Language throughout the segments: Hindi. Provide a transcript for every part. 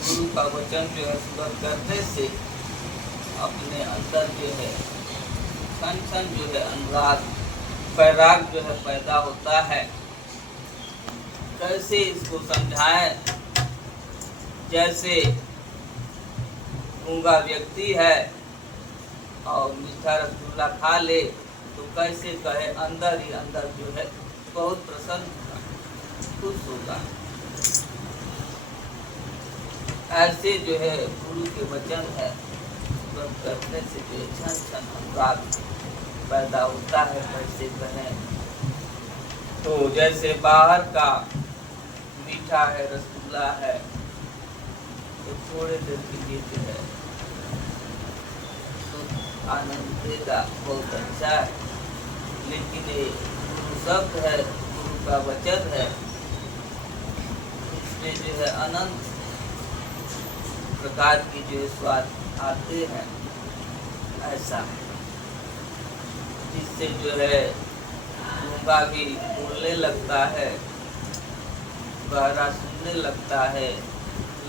गुरु का वचन जो है स्मरण करने से अपने अंदर जो है क्षण क्षण जो है अनुराग वैराग जो है पैदा होता है। कैसे इसको समझाएं? जैसे गूंगा व्यक्ति है और मीठा रसगुल्ला खा ले तो कैसे कहे, अंदर ही अंदर जो है बहुत प्रसन्न खुश होगा। ऐसे जो है गुरु के वचन है स्मरण करने से जो क्षण क्षण अनुराग पैदा होता है। कैसे कहें? तो जैसे बाहर का मीठा है, रसगुल्ला है, तो थोड़े देर के लिए जो है आनंद देगा, बहुत अच्छा है। लेकिन ये गुरु शब्द है, गुरु का वचन है, इसमें जो है अनंत प्रकार की जो स्वाद आते हैं। ऐसा जिससे जो है गूंगा भी बोलने लगता है, बहरा सुनने लगता है,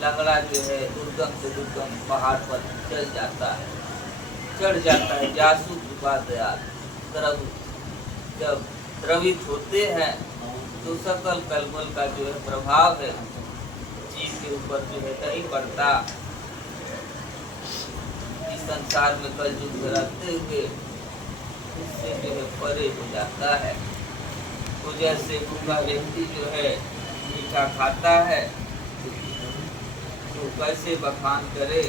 लंगड़ा जो है दुर्गम से दुर्गम पहाड़ पर चढ़ जाता है। जासू कृपा दयाल द्रव जब द्रवित होते हैं तो सकल कलमल का जो है प्रभाव है जीव के ऊपर जो है नहीं पड़ता। इस संसार में कल युग में रहते हुए उससे जो है परे हो जाता है। तो जैसे गूंगा व्यक्ति जो है मीठा खाता है तो कैसे बखान करे,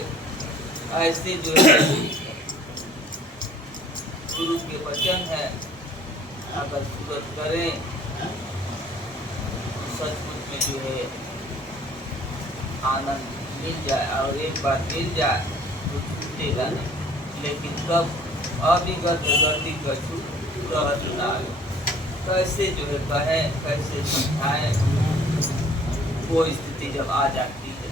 ऐसे जो है गुरु के वचन है अगर सूरत करें तो सचमुच में जो है आनंद मिल जाए, और एक बार मिल जाए तो छूटेगा नहीं। लेकिन कब अविगत गति कछु रहत नाहि, कैसे जो है कहें, कैसे समझाएं? वो स्थिति जब आ जाती है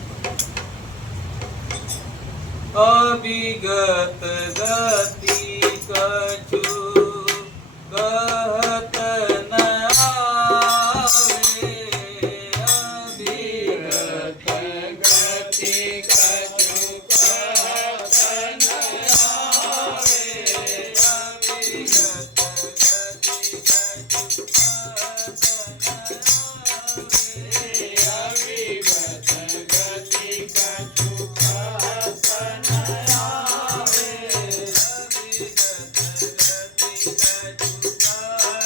अविगत गति कछु कहत न आवे, अविगत गति कछु कहत न आवे, अविगत गति कछु कहत न आवे, अविगत गति कछु कहत न आवे, अविगत गति कछु कहत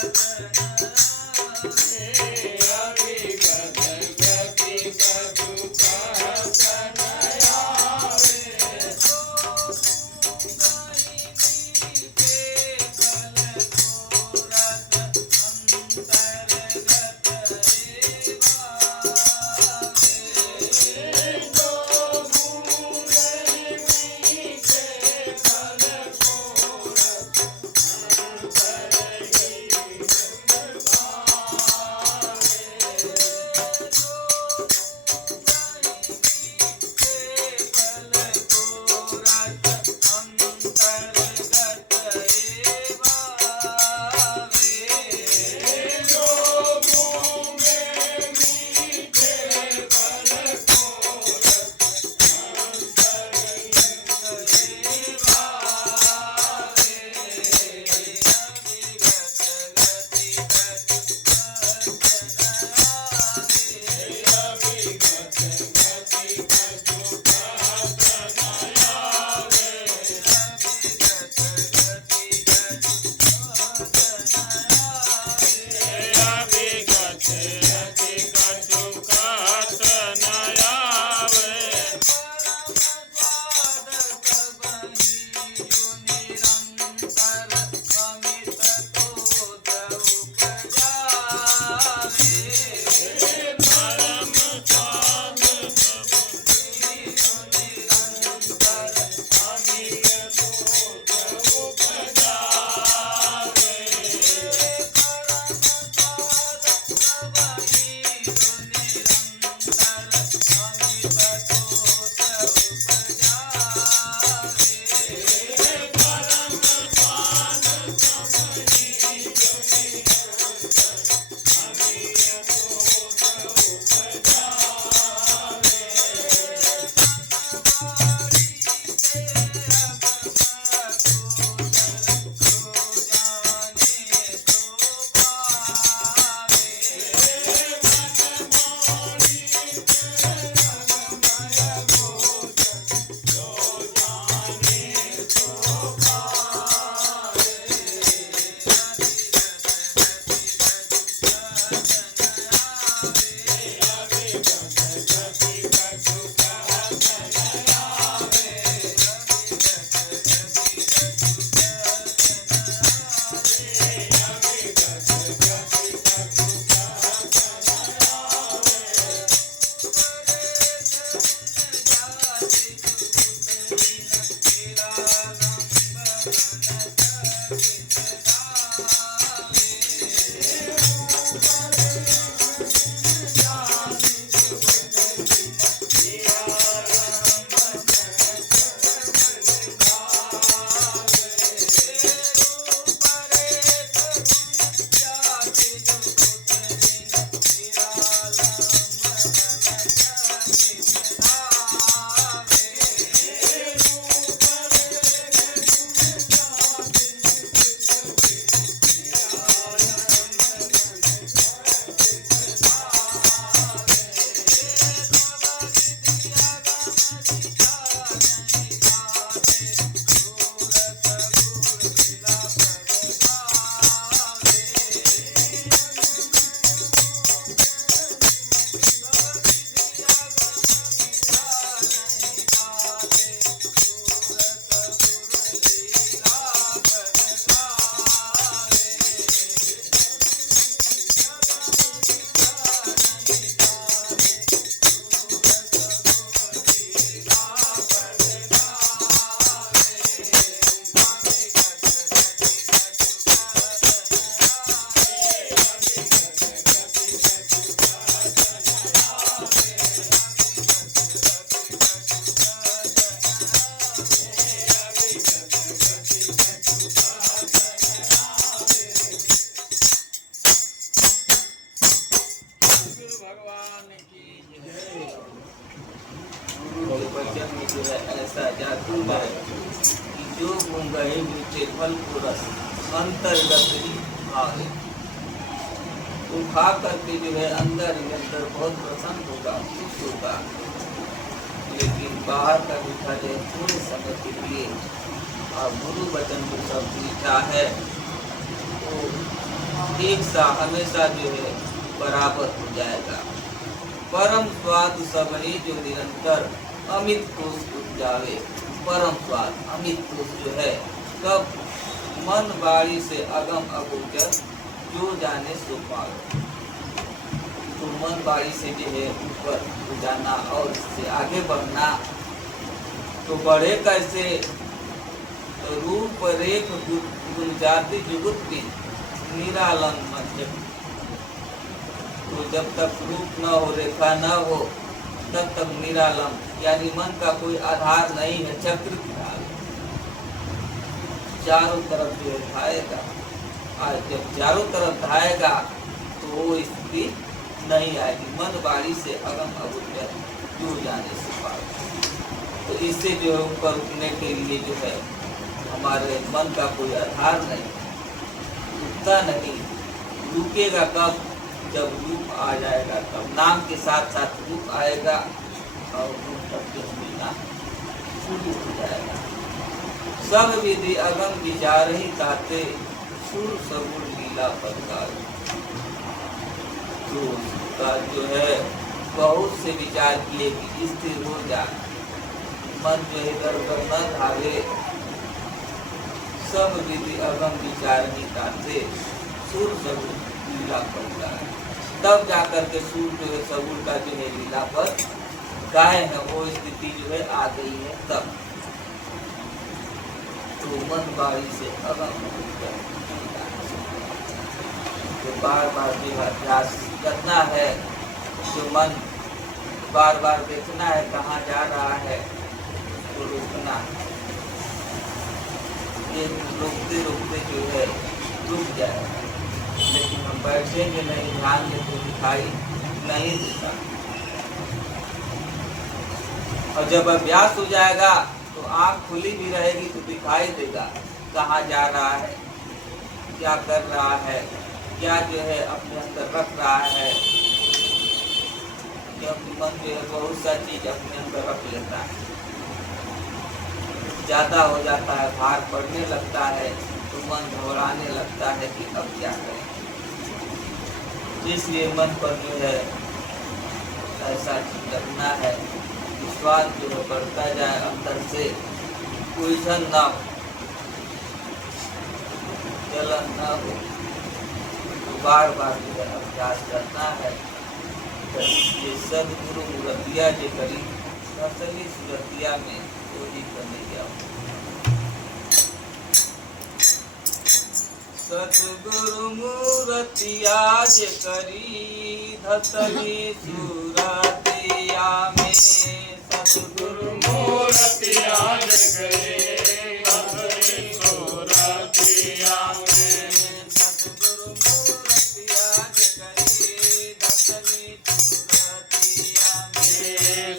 जो है ऐसा जादू है कि जो गूंगे मीठे फल को रस अंतर्गत ही भावे। वो खा करके जो है अंदर ही अंदर बहुत प्रसन्न होगा, खुश होगा, लेकिन बाहर का मीठा जो है थोड़े समय के लिए, और गुरु वचन जो सब मीठा है वो एक सा हमेशा जो है बराबर हो जाएगा। परम स्वाद सब ही जो निरंतर अमित कोष उपजावे। परम स्वाद अमित कोष जो है कब मन बाड़ी से अगम अगोचर जो जाने सो पावे। तो मन बाड़ी से जो है ऊपर जाना और इससे आगे बढ़ना, तो बढ़े कैसे? तो रूप रेख गुण जाति जुगुत की निरालन मध्य। तो जब तक रूप न हो, रेखा न हो, तब तक निरालम यानी मन का कोई आधार नहीं है, चक्र चारों तरफ जो है धाएगा, और जब चारों तरफ धाएगा तो वो स्थिति नहीं आएगी। मन बाड़ी से अगम अगोचर जो जाने से पावे। तो इससे जो है ऊपर उठने के लिए जो है हमारे मन का कोई आधार नहीं, रुकता नहीं। रुकेगा कब? जब रूप आ जाएगा, तब नाम के साथ साथ रूप आएगा और रूप तब मिलना शुरू हो जाएगा। सब विधि अगम विचार ही कहते सुर सगुण लीला प्रकार। तो उसका जो है बहुत से विचार किए कि स्थिर हो जाए, मन जो है इधर उधर न भागे। सब विधि अगम विचार ही कहते सुर सगुण लीला प्रकार। तब जाकर के सूर जो है सगुण का जो है लीला पर गाय है, वो स्थिति जो है आ गई है तब। तो मन बाड़ी से अगम तो बार बार जो है अभ्यास करना है। जो मन बार बार देखना है कहाँ जा रहा है, तो रुकना। ये रोकते रोकते जो है रुक जाएगा, लेकिन हम बैठेंगे नहीं, ध्यान में तो दिखाई नहीं देता। और जब अभ्यास हो जाएगा तो आँख खुली भी रहेगी तो दिखाई देगा कहाँ जा रहा है, क्या कर रहा है, क्या जो है अपने अंदर रख रहा है। जब मन जो है बहुत सा चीज अपने अंदर रख लेता है, ज्यादा हो जाता है, भार पड़ने लगता है, तो मन घबराने लगता है कि अब क्या करें। इसलिए मन पर जो है ऐसा चीज रखना है, विश्वास जो है बढ़ता जाए अंदर से, उलझन न हो, जलन न हो। तो बार बार जो है अभ्यास करना है। ये सदगुरु मूर्तिया जो करी असली सूरतिया में वो ही करने गया। सतगुरु मूर्तिया जे करी धतली सूरतिया में। सतगुरु मूर्तिया जे करी धतली सूरतिया में।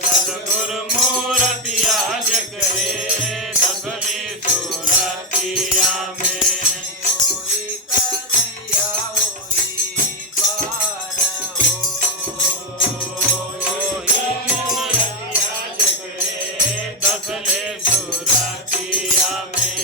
सतगुरु मूर्तिया जे करी धतली सूरतिया में। सतगुरु मूर्तिया जे करी धतली सूरतिया में।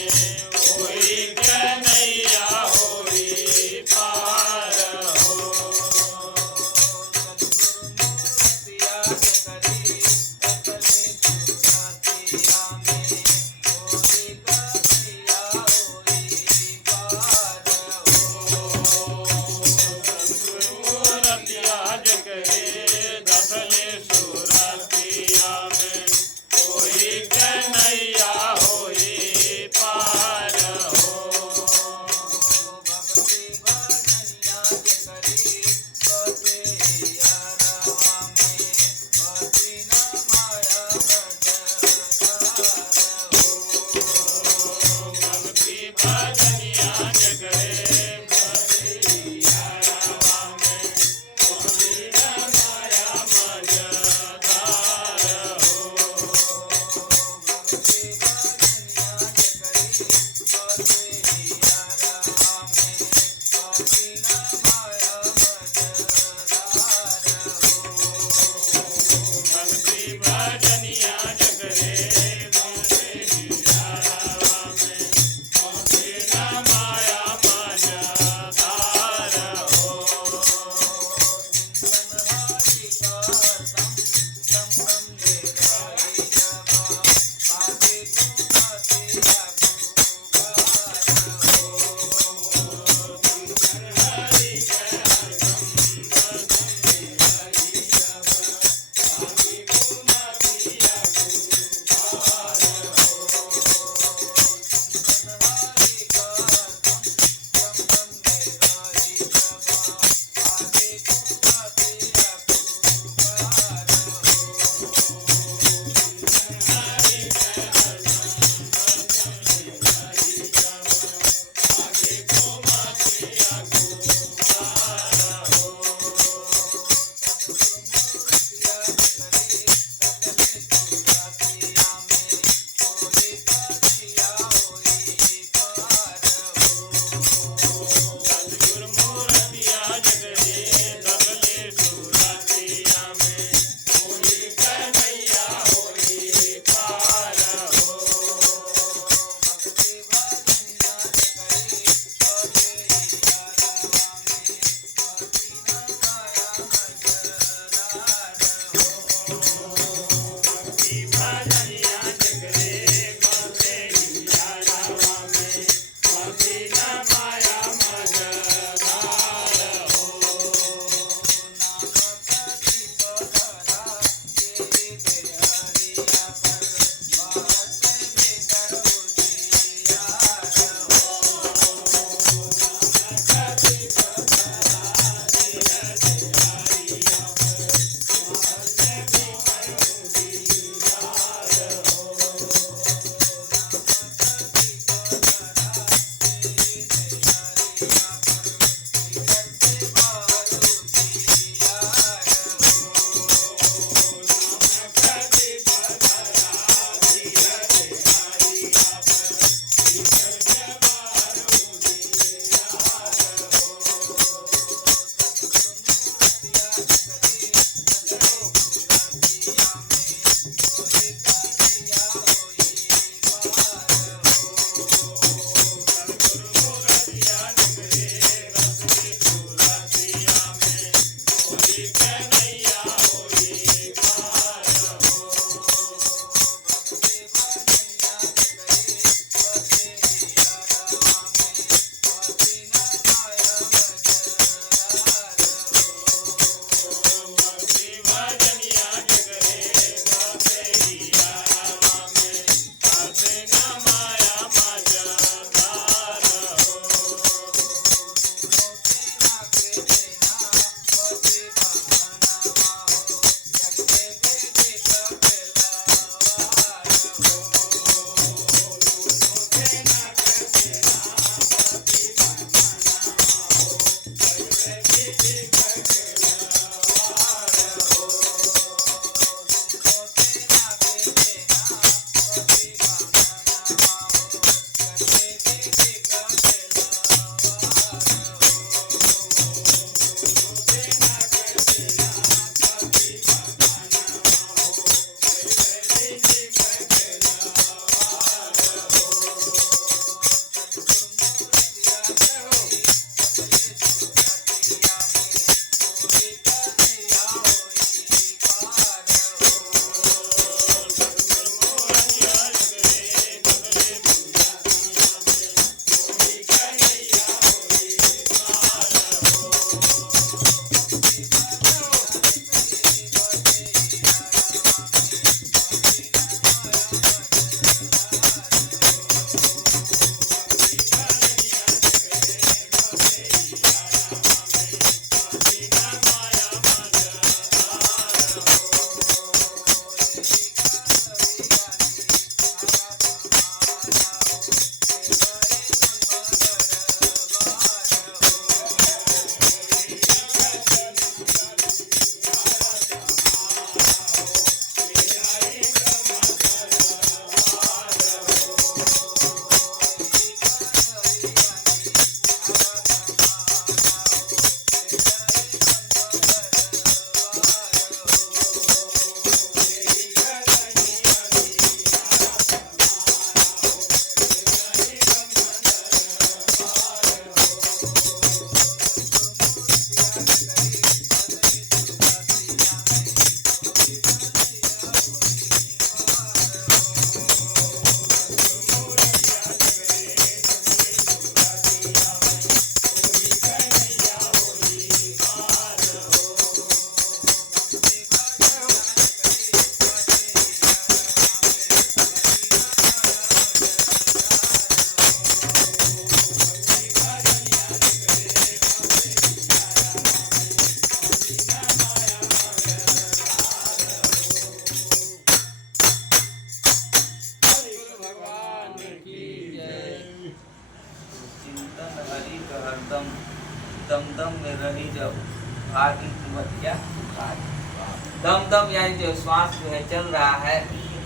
दम यानी जो श्वास जो है चल रहा है,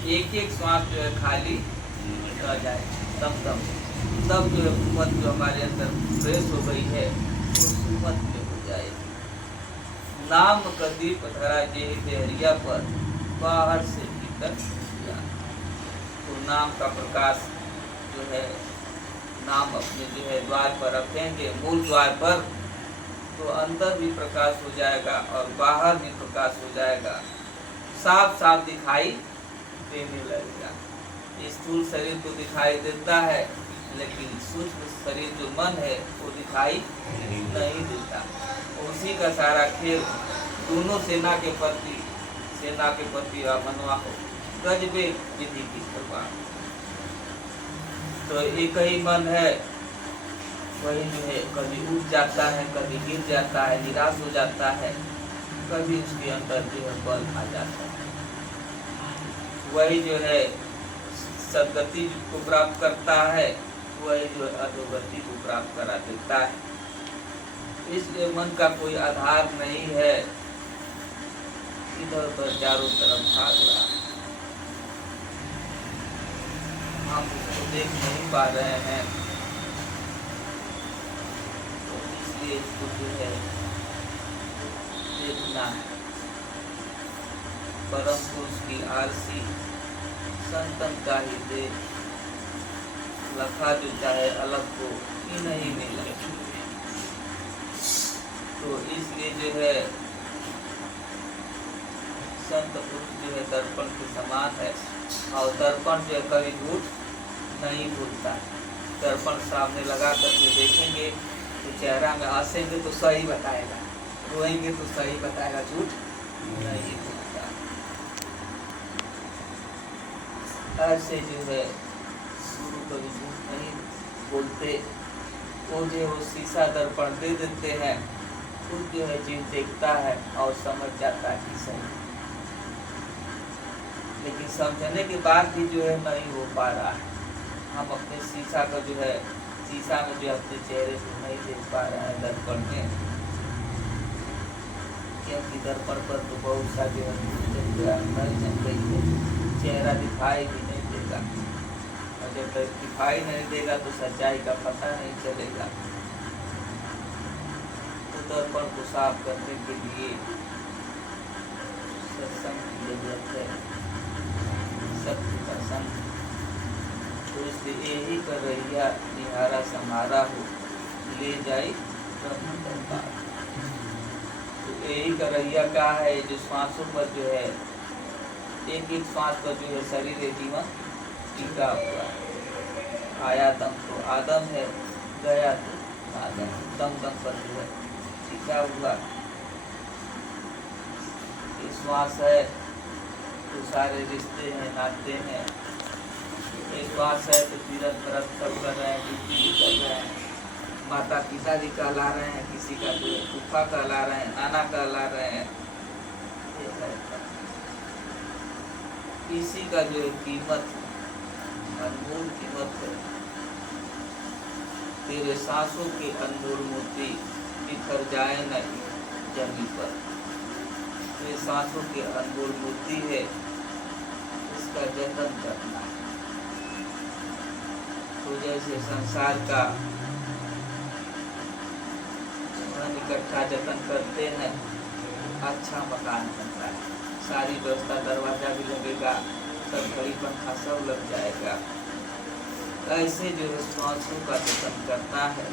एक एक श्वास जो है खाली रह जाए दम दम, तब जो है कुमत जो हमारे अंदर फ्रेश हो गई है वो सुमत में हो जाएगी। नाम का दीप धरा जे देहरिया पर, बाहर से भीतर या। तो नाम का प्रकाश जो है, नाम अपने जो है द्वार पर रखेंगे, मूल द्वार पर, तो अंदर भी प्रकाश हो जाएगा और बाहर भी प्रकाश हो जाएगा, साफ साफ दिखाई देने लगेगा। स्थूल शरीर तो दिखाई देता है, लेकिन सूक्ष्म शरीर जो मन है वो दिखाई नहीं देता। उसी का सारा खेल दोनों सेना के प्रति मनवा हो, गजबे विधि की कृपा। तो एक ही मन है, वही जो है कभी उठ जाता है, कभी गिर जाता है, निराश हो जाता है, कभी उसके अंदर जो है बल आ जाता है। वही जो है सदगति को प्राप्त करता है, वही जो अधोगति को प्राप्त करा देता है। इसलिए मन का कोई आधार नहीं है, इधर उधर चारों तरफ भाग रहा है, हम उसको देख नहीं पा रहे हैं। तो इसलिए इसको जो है देखना है। परम पुरुष की आरसी संतन का ही दे, लखा जो चाहे अलग को ही नहीं मिला। तो इसलिए जो है संत पुरुष जो है दर्पण के समान है, और दर्पण जो है कभी झूठ नहीं बोलता। दर्पण सामने लगा करके देखेंगे तो चेहरा में हंसेंगे तो सही बताएगा, रोएंगे तो सही बताएगा, झूठ नहीं बोलता। ऐसे जो है गुरु कभी झूठ नहीं बोलते। वो जो है वो शीशा दर्पण दे देते हैं, खुद जो है जीव देखता है और समझ जाता है कि सही, लेकिन समझने के बाद भी जो है नहीं हो पा रहा है। हम अपने शीशा का जो है, शीशा में जो अपने चेहरे को नहीं देख पा रहे हैं दर्पण में, क्योंकि दर्पण पर तो बहुत सा जो है चेहरा दिखाई भी नहीं देगा, और जब तक दिखाई नहीं देगा तो सच्चाई का पता नहीं चलेगा। तो दर्पण को साफ करने के लिए सत्संग की जरूरत है, सत्य का संग। तो इसलिए यही कर रहिया निहारा समारा हो, ले जाई ब्रह्म दरबार। तो यही कर रहिया क्या है, जो श्वासों पर जो है एक एक श्वास पर जो है शरीर जीवन टीका हुआ है। आया दम तो आदम है, गया तो आदम, दम दम पर जो है टीका हुआ। श्वास है तो सारे रिश्ते हैं, नाते हैं। श्वास है तो तीरथ व्रत सब कर रहे हैं, ड्यूटी भी कर रहे हैं, माता पिता भी कहला रहे हैं, किसी का जो है फूफा कहला रहे हैं, नाना कहला रहे हैं। इसी का जो है कीमत, अनमोल कीमत है। तेरे सांसों की अनमोल मूर्ति बिखर जाए नहीं जमीन पर। तेरे सांसों की अनमोल मूर्ति है, इसका जतन करना है। तो जैसे संसार का धन इकट्ठा जतन करते हैं, अच्छा मकान बनता है, सारी व्यवस्था, दरवाजा भी लगेगा, सब घड़ी पंखा सब लग जाएगा। ऐसे जो है श्वासों का जतन करना है,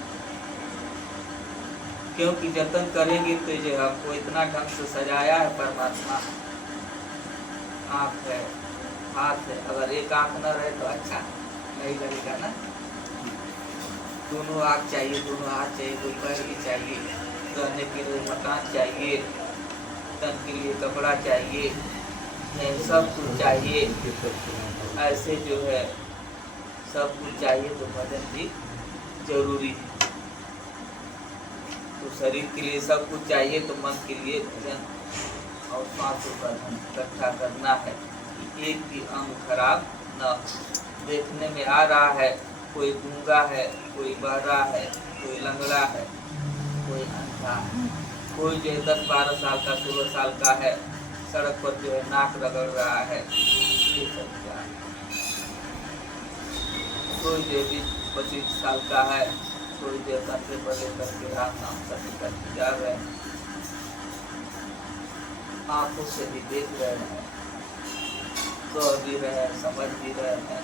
क्योंकि जतन करेंगे तो जो आपको इतना ढंग से सजाया है परमात्मा। आँख है, हाथ है, अगर एक आँख न रहे तो अच्छा नहीं लगेगा ना। दोनों आँख चाहिए, दोनों हाथ चाहिए, कोई पैर भी चाहिए, रहने के लिए मकान चाहिए, तन के लिए कपड़ा चाहिए, सब कुछ चाहिए। ऐसे जो है सब कुछ चाहिए तो भजन भी जरूरी है। तो शरीर के लिए सब कुछ चाहिए तो मन के लिए भजन और सांसों का धन इकट्ठा करना है कि एक भी अंग खराब न। देखने में आ रहा है कोई गूंगा है, कोई बहरा है, कोई लंगड़ा है, कोई अंधा है, कोई जो 10-12 साल का 16 साल का है, सड़क पर जो है नाक रगड़ रहा है, ये सब क्या है। कोई जो 20-25 साल का है, कोई जो कंधे पर लेकर के राम नाम सत्य करके जा रहे हैं, आंखों से भी देख रहे हैं, कह भी रहे हैं, समझ भी रहे हैं,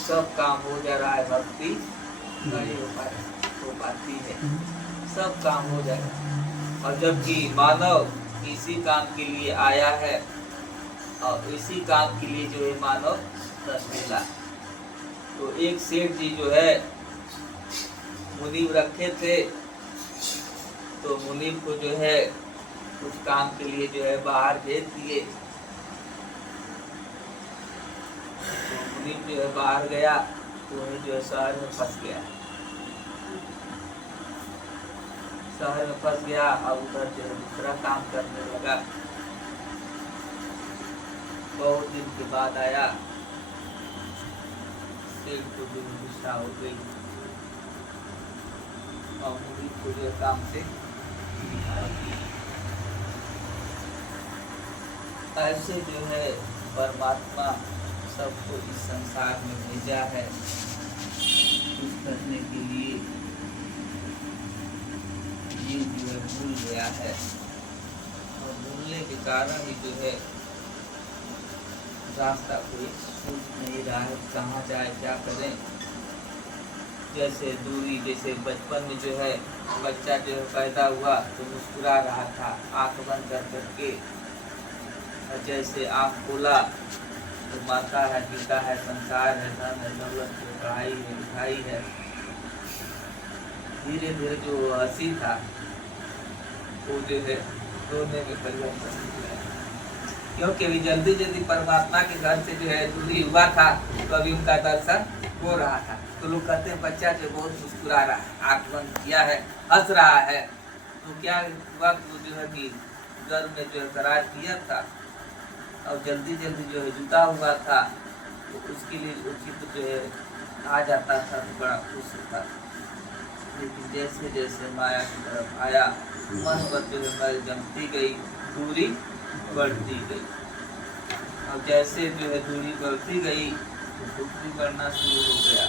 सब काम हो जा रहा है, भक्ति नहीं हो पाती है, सब काम हो जाएगा। और जबकि मानव इसी काम के लिए आया है और इसी काम के लिए जो है मानव रस मिला। तो एक सेठ जी जो है मुनीब रखे थे, तो मुनीब को जो है कुछ काम के लिए जो है बाहर भेज दिए। तो मुनीब जो है बाहर गया तो वही जो है शहर में फंस गया, शहर में फंस गया। अब उधर जो है दूसरा काम करने लगा। बहुत दिन के बाद आया, सेठ को भी गुस्सा हो गई और मुनीब को जो काम से ऐसे जो है परमात्मा सबको इस संसार में भेजा है कुछ करने के लिए। ये जो है भूल गया है और भूलने के कारण ही जो है रास्ता कोई सोच नहीं रहा है, कहाँ जाए क्या करें। जैसे दूरी, जैसे बचपन में जो है बच्चा जो है पैदा हुआ तो मुस्कुरा रहा था आंख बंद कर करके, और जैसे आंख खोला तो माता है, पिता है, संसार है, धन है, दौलत है, पढ़ाई है, लिखाई है। धीरे धीरे जो हंसी था वो जो है रोने में परिवर्तन हुआ है, क्योंकि अभी जल्दी जल्दी परमात्मा के घर से जो है दूरी हुआ था तो अभी उनका दर्शन हो रहा था। तो लोग कहते हैं बच्चा जो बहुत मुस्कुरा रहा है, आंख बंद किया है, हंस रहा है। तो क्या हुआ वो जो है कि घर में जो है करार किया था और जल्दी जल्दी जो है जुटा हुआ था, तो उसके लिए उचित जो है आ जाता था तो बड़ा खुश होता था। लेकिन जैसे जैसे माया की तरफ आया मन पर जो है मैल जमती गई, दूरी बढ़ती गई। और जैसे जो है दूरी बढ़ती गई तो दुख भी बढ़ना शुरू हो गया।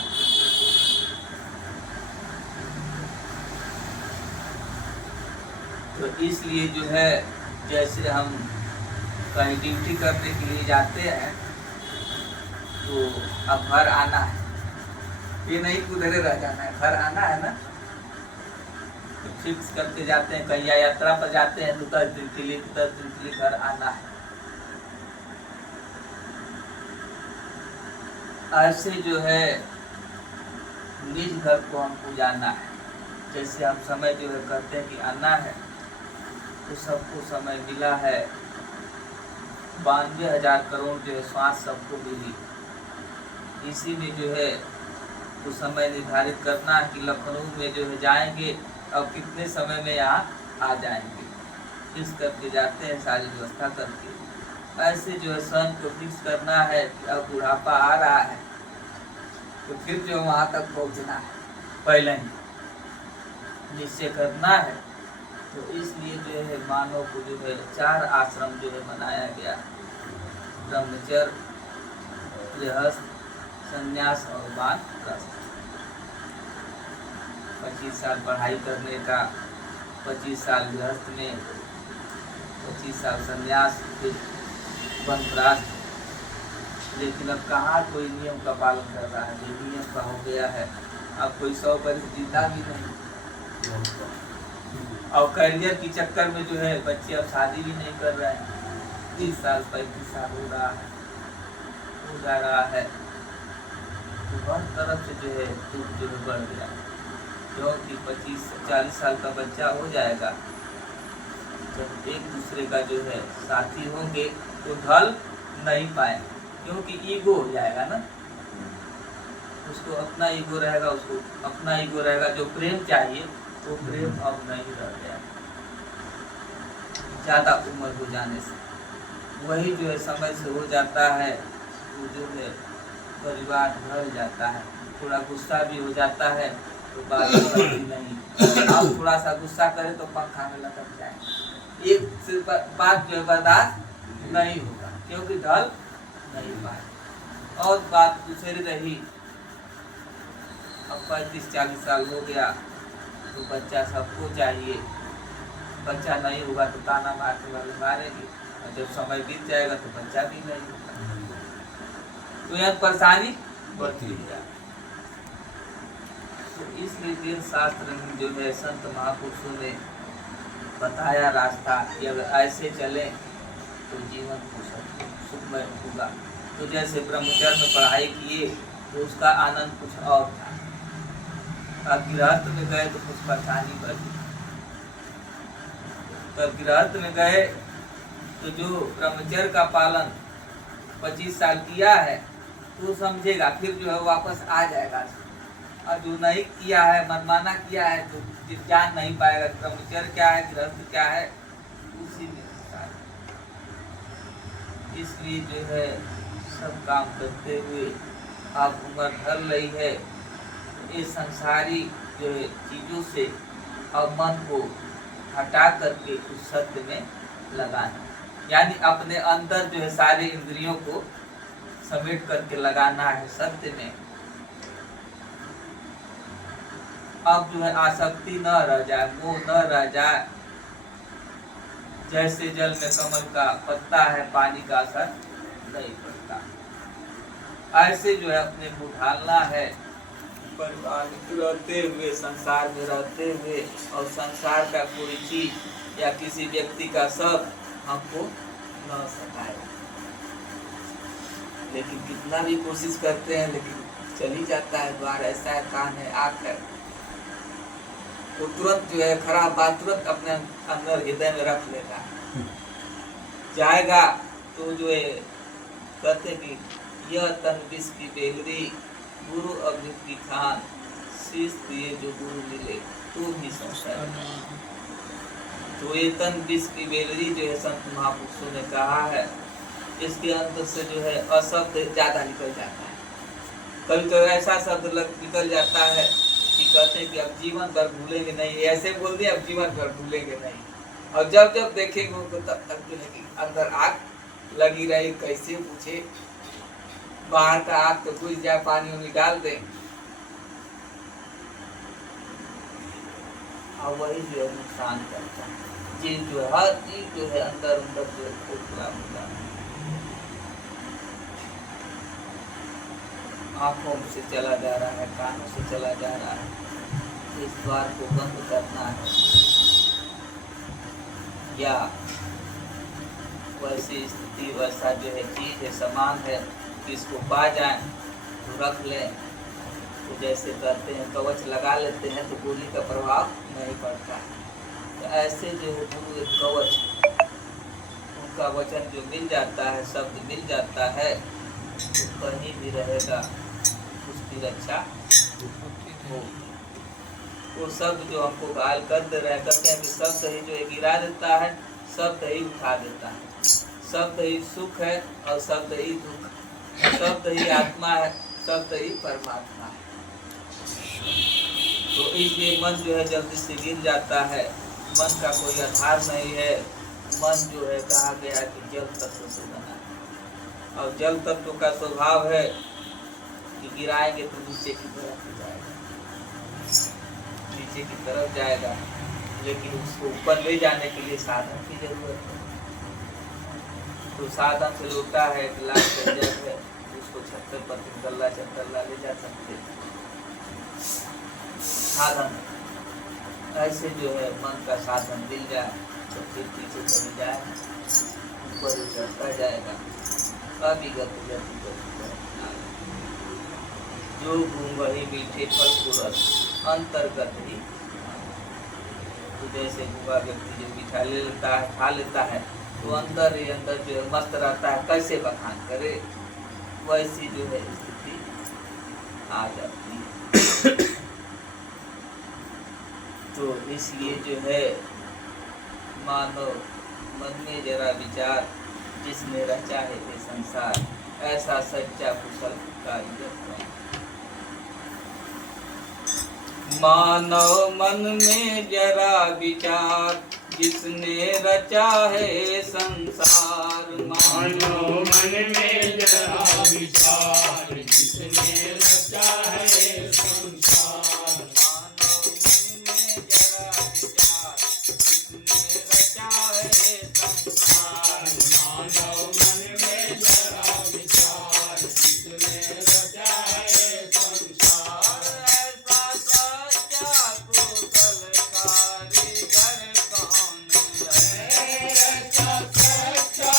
तो इसलिए जो है जैसे हम कहीं ड्यूटी करने के लिए जाते हैं तो अब घर आना है, ये नहीं उधर रह जाना है, घर आना है ना। तो फिक्स करके जाते हैं, कहीं यात्रा पर जाते हैं तो 10 दिन के लिए, 10 दिन के लिए घर आना है। ऐसे जो है निज घर को हमको जाना है। जैसे हम समय जो है करते हैं कि आना है, तो सबको समय मिला है। 92,000 करोड़ जो है श्वास सबको मिली। इसी में जो है तो समय निर्धारित करना है कि लखनऊ में जो है जाएंगे और कितने समय में यहाँ आ जाएंगे, फिक्स करके जाते हैं सारी व्यवस्था करके। ऐसे जो है स्वयं को फिक्स करना है कि अब बुढ़ापा आ रहा है तो फिर जो वहाँ तक पहुँचना है, पहले ही निश्चय करना है। तो इसलिए जो है मानव को जो है 4 आश्रम जो है बनाया गया, ब्रह्मचर्य, गृहस्थ, संन्यास और वानप्रस्थ। 25 साल पढ़ाई करने का, 25 साल गृहस्थ में, 25 साल संन्यास, फिर वानप्रस्थ। लेकिन अब कहाँ कोई नियम का पालन कर रहा है, जो नियम का हो गया है। अब कोई 100 वर्ष जीता भी नहीं, और करियर के चक्कर में जो है बच्चे अब शादी भी नहीं कर रहे हैं। 30 साल 35 साल हो जा रहा है। तो हर तरफ से जो है दुख जो है बढ़ गया, क्योंकि 25-40 साल का बच्चा हो जाएगा, जब एक दूसरे का जो है साथी होंगे तो ढल नहीं पाए, क्योंकि ईगो हो जाएगा ना। उसको अपना ईगो रहेगा, उसको अपना ईगो रहेगा। जो प्रेम चाहिए वो प्रेम अब नहीं रह गया, ज़्यादा उम्र हो जाने से। वही जो है समय से हो जाता है, वो जो है परिवार ढल जाता है। थोड़ा गुस्सा भी हो जाता है तो बात नहीं, आप थोड़ा सा गुस्सा करें तो पंखा में लटक जाए। एक से बात जो है बर्दाश्त नहीं होगा, क्योंकि ढल नहीं पाए। और बात दूसरी रही, अब 35-40 साल हो गया तो बच्चा सबको चाहिए, बच्चा नहीं होगा तो ताना मारने वाले मारेंगे, और जब समय बीत जाएगा तो बच्चा भी नहीं होगा, तो यह परेशानी बढ़ती है। तो इसलिए वेद शास्त्र में जो है संत महापुरुषों ने बताया रास्ता कि अगर ऐसे चले तो जीवन सुखमय होगा। तो जैसे ब्रह्मचर्य में पढ़ाई किए तो उसका आनंद कुछ और था, अब गृहस्थ में गए तो कुछ परेशानी बढ़ी। तब गृहस्थ में गए तो जो ब्रह्मचर्य का पालन 25 साल किया है तो समझेगा, फिर जो है वापस आ जाएगा, और जो नहीं किया है, मनमाना किया है, तो जान नहीं पाएगा ब्रह्मचर्य क्या है, गृहस्थ क्या है, उसी में। इसलिए जो है सब काम करते हुए आप उम्र ढल रही है, ये संसारी जो है चीजों से और मन को हटा करके उस सत्य में लगाना, यानी अपने अंदर जो है सारे इंद्रियों को समेट करके लगाना है सत्य में। अब जो है आसक्ति न रह जाए, मोह न रह जाए। जैसे जल में कमल का पत्ता है, पानी का असर नहीं पड़ता, ऐसे जो है अपने को ढालना है। परिवार में रहते हुए, संसार में रहते हुए, और संसार का कोई चीज या किसी व्यक्ति का सब हमको न सताए। लेकिन कितना भी कोशिश करते हैं, लेकिन चल ही जाता है द्वार, ऐसा है, कान है, आँख है, तो तुरंत जो है खराब बात तुरंत अपने अंदर हृदय में रख लेगा, जाएगा तो जो है कहते कि यह तन विष की बेलरी, गुरु अमृत की खान, शीश दिए जो गुरु मिले तो भी संसार। तो ये तन विष की बेलरी जो है संत महापुरुषों ने कहा है, इसके अंदर से जो है अशब्द ज्यादा निकल जाता है। कभी कभी ऐसा शब्द निकल जाता है कि कहते हैं कि अब जीवन भर भूलेंगे नहीं, ऐसे बोल दिया, अब जीवन भर भूलेंगे नहीं। और जब जब देखेंगे उनको तब तक जो है कि अंदर आग लगी रही, कैसे पूछे, बाहर का आग तो बुझ जाए, पानी में डाल दें, और वही जो है नुकसान करता है। चीज जो है, हर चीज जो है अंदर अंदर जो है खोखला होगा। आंखों से चला जा रहा है, कानों से चला जा रहा है, इस द्वार को बंद करना है। या वैसी स्थिति, वैसा जो है चीज है, समान है, इसको पा जाए तो रख लें। तो जैसे करते हैं कवच लगा लेते हैं तो गोली का प्रभाव नहीं पड़ता। तो ऐसे जो है गुरु एक कवच, उनका वचन जो मिल जाता है, शब्द मिल जाता है, तो कहीं भी रहेगा उसकी रक्षा हो। वो शब्द जो हमको घायल कर दे रहे हैं, कहते हैं कि शब्द ही जो है गिरा देता है, शब्द ही उठा देता है, शब्द ही सुख है और शब्द ही दुख, शब्द ही आत्मा है, शब्द ही परमात्मा है। तो इसलिए मन जो है जल्दी से गिर जाता है, मन का कोई आधार नहीं है। मन जो है कहा गया कि जल तत्व से बना है, और जल तत्व का स्वभाव है कि गिराएंगे तो नीचे की तरफ जाएगा, नीचे की तरफ जाएगा, लेकिन उसको ऊपर ले जाने के लिए साधन की जरूरत है। तो साधन से लोटा है, गिलास है, जग है, उसको छत्तर पर गल्ला चत्तरला ले जा सकते। साधन ऐसे जो है मन का साधन मिल जाए तो फिर पीछे चले जाए, ऊपर चढ़ता जाएगा, अविगत गति जो गुण वही मीठे फल को रस अंतर्गत ही। तो जैसे गुआ व्यक्ति जो मीठा ले लेता है, खा लेता है, तो अंदर ही अंदर जो है मस्त रहता है, कैसे बखान करे, वैसी जो है स्थिति आ जाती है। तो इसलिए जो है मानो मन में जरा विचार, जिसने रचा है ये संसार, ऐसा सच्चा कुशल का मानव मन में जरा विचार, जिसने रचा है संसार। मानो मन में जरा विचार, जिसने रचा है संसार। मानो मन में जरा विचार, जिसने रचा है संसार। मानो मन में जरा विचार, जिसने रचा है संसार। ऐसा सच्चा कुशल कारीगर कौन है? ऐसा सच्चा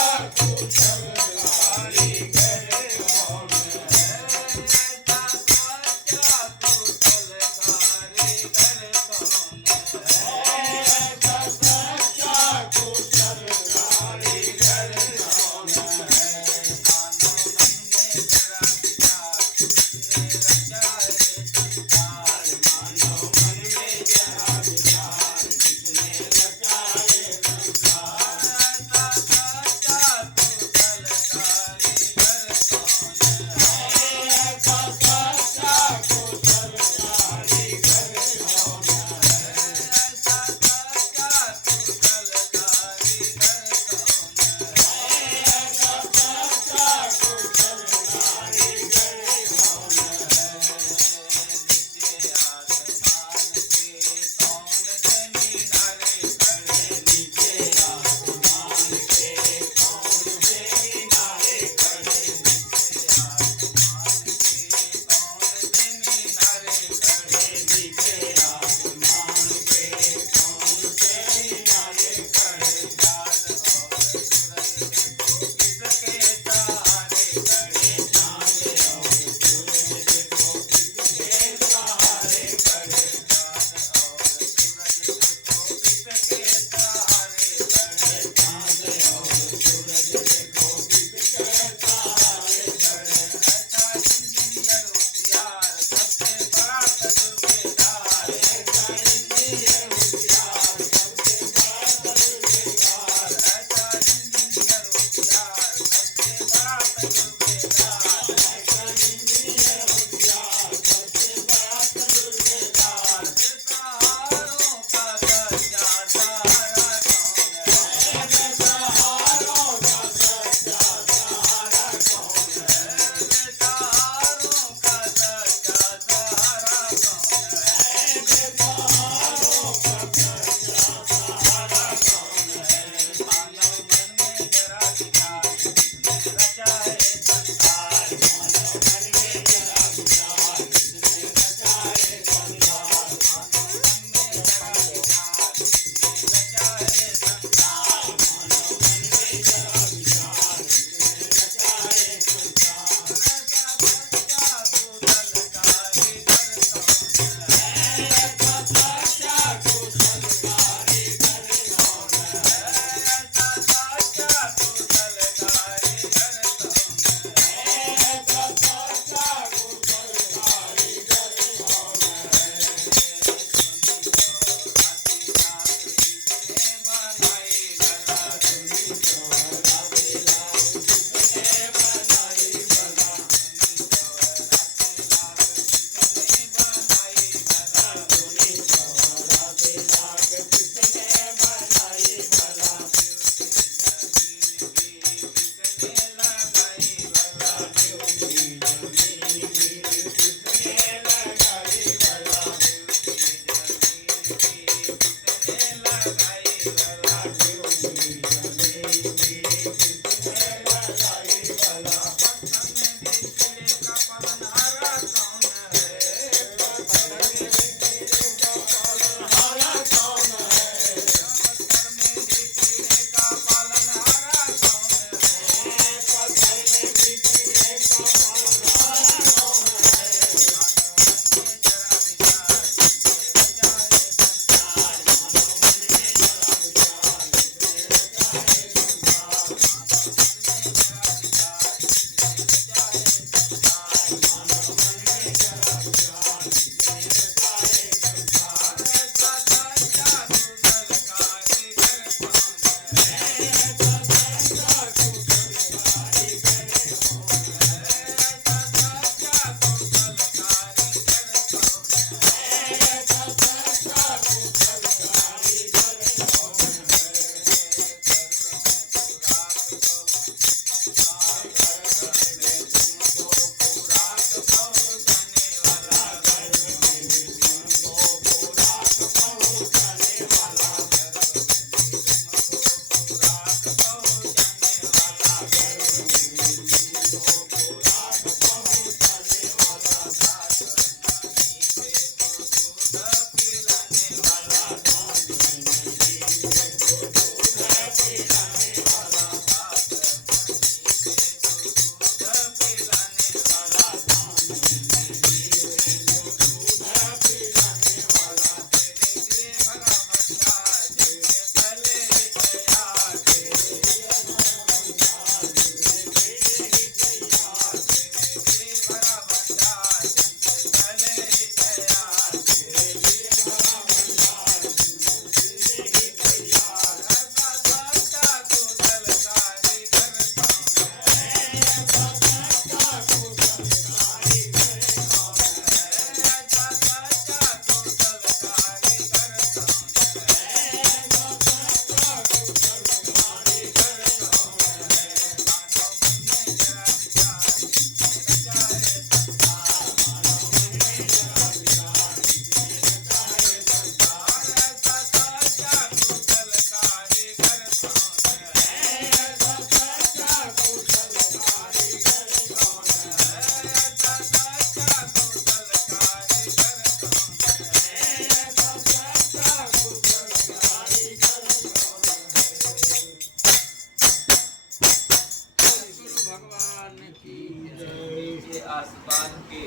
आसमान के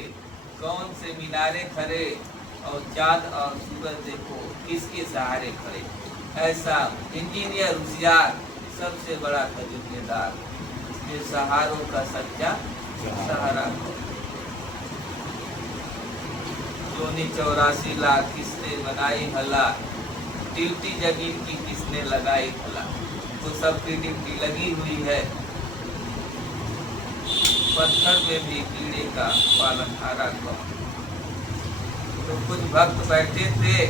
कौन से मीनारे खड़े, और चाँद और सूरज देखो किसके सहारे खड़े। ऐसा इंजीनियर होशियार सबसे बड़ा तजुर्बेदार, ये सहारों का सच्चा सहारा। जोनी 84 लाख किसने बनाई भला, ड्यूटी जमीन की किसने लगाई भला। तो सबकी ड्यूटी लगी हुई है, पत्थर में भी कीड़े का पालनहारा कौन। तो कुछ भक्त बैठे थे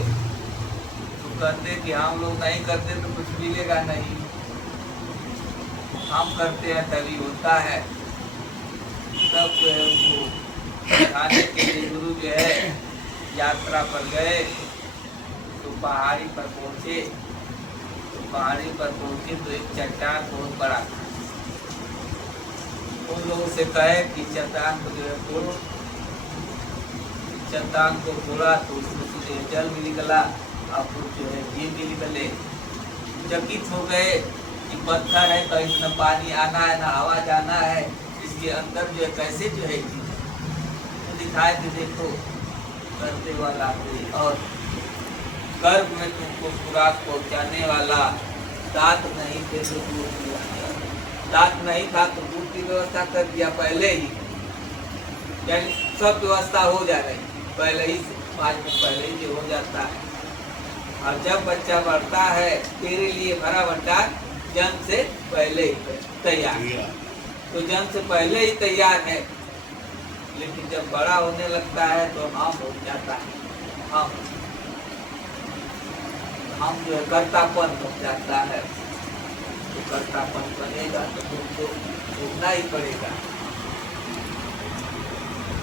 तो कहते कि हम लोग नहीं करते तो कुछ मिलेगा नहीं, हम करते हैं तभी होता है। तब जो है उनको खाने के लिए गुरु जो है यात्रा पर गए, तो पहाड़ी पर पहुंचे। तो पहाड़ी पर पहुंचे तो एक चट्टान बहुत बड़ा था। उन लोगों से कहे कि चट्टान को जो है फोड़ो। चट्टान को फोड़ा तो उसमें से जल भी निकला और कुछ जो है घी भी निकले। चकित हो गए कि पत्थर है तो इसमें पानी आना है ना हवा जाना है, इसके अंदर जो है कैसे जो है तो दिखाए कि देखो करने वाला कोई और गर्भ में तुमको खुराक पहुँचाने वाला। दांत नहीं थे तो दूध पिलाने वाला, दांत नहीं था तो दूध की व्यवस्था कर दिया पहले ही, यानी सब व्यवस्था हो जा रही पहले ही से, 5 मिनट पहले ही जो हो जाता है। और जब बच्चा बढ़ता है तेरे लिए भरा भंडार जन्म से पहले ही तैयार, तो जन्म से पहले ही तैयार है। लेकिन जब बड़ा होने लगता है तो हम हो जाता है, हम जो है कर्तापन हो जाता है। तो कर्तापन बनेगा तो तुमको भोगना ही पड़ेगा।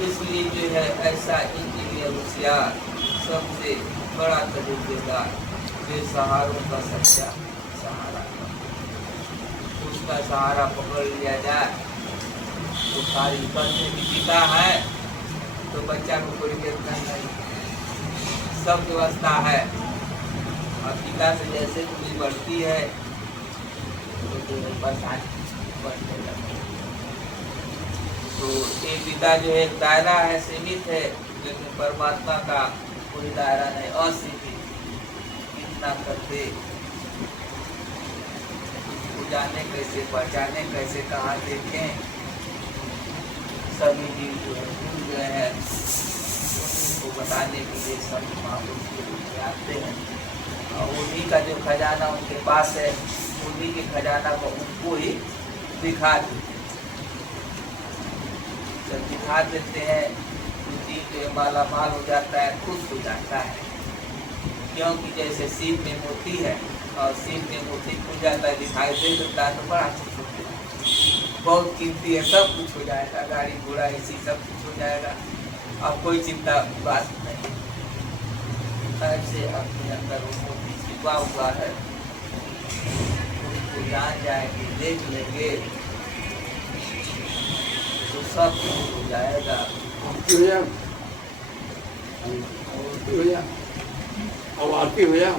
इसलिए जो है ऐसा इंजीनियर होशियार सबसे बड़ा तजुर्बेदार, बेसहारों का सच्चा सहारा। उसका सहारा पकड़ लिया जाए तो सारी बच्चे की पिता है तो बच्चा को कोई टेंशन नहीं, सब व्यवस्था है। और पिता से जैसे पूरी बढ़ती है तो जो है परेशानी बढ़ने लगती है। तो ये पिता जो है एक दायरा है, सीमित है, लेकिन परमात्मा का कोई दायरा नहीं, असीमित। इतना करते उसको जाने कैसे, पहचाने कैसे, कहाँ देखें। सभी जीव जो है भूल गए हैं, उनको बताने के लिए सब महापुरुष आते हैं। और उन्हीं का जो खजाना उनके पास है, उन्हीं के खजाना को उनको ही दिखा देते। जब दिखा देते हैं तो जीव जो माला माल हो जाता है, खुश हो जाता है। क्योंकि जैसे सीप में मोती है और सीप में मोती खुल जाता है, दिखाई दे देता है तो बड़ा खुश होता है, बहुत कीमती है, सब कुछ हो जाएगा, गाड़ी घोड़ा इसी सब कुछ हो जाएगा और कोई चिंता बात नहीं। ऐसे अपने अंदर वो मोती छिपा हुआ है, उसको जान जाएंगे, देख लेंगे तो सब कुछ हो जाएगा। अब आरती हो जाओ।